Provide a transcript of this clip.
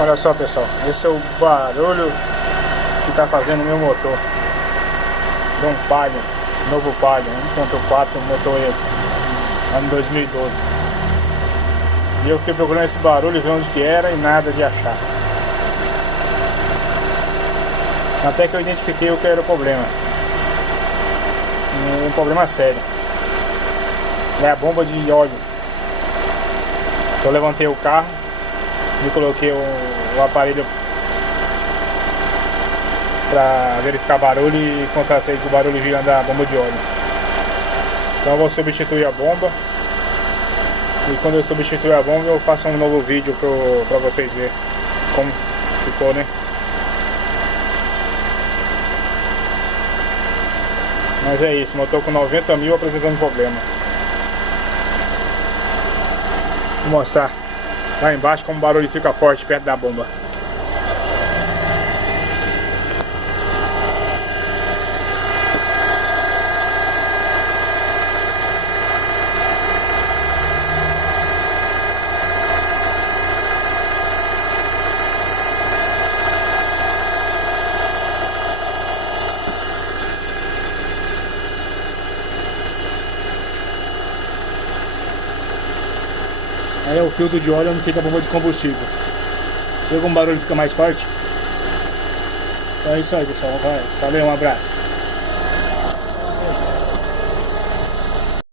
Olha só, pessoal, esse é o barulho que tá fazendo o meu motor de um Palio, novo Palio 1.4 motor ano 2012. E eu fiquei procurando esse barulho, ver onde que era e nada de achar. Até que eu identifiquei o que era o problema. Um problema sério. É a bomba de óleo. Eu levantei o carro e coloquei o aparelho para verificar barulho e constatei que o barulho vinha da bomba de óleo. Então eu vou substituir a bomba. E quando eu substituir a bomba eu faço um novo vídeo para vocês verem como ficou, né? Mas é isso, motor com 90 mil apresentando problema. Vou mostrar lá embaixo como o barulho fica forte perto da bomba. Aí é o filtro de óleo onde fica a bomba de combustível. Chega um barulho que fica mais forte. Então é isso aí, pessoal. Valeu, um abraço.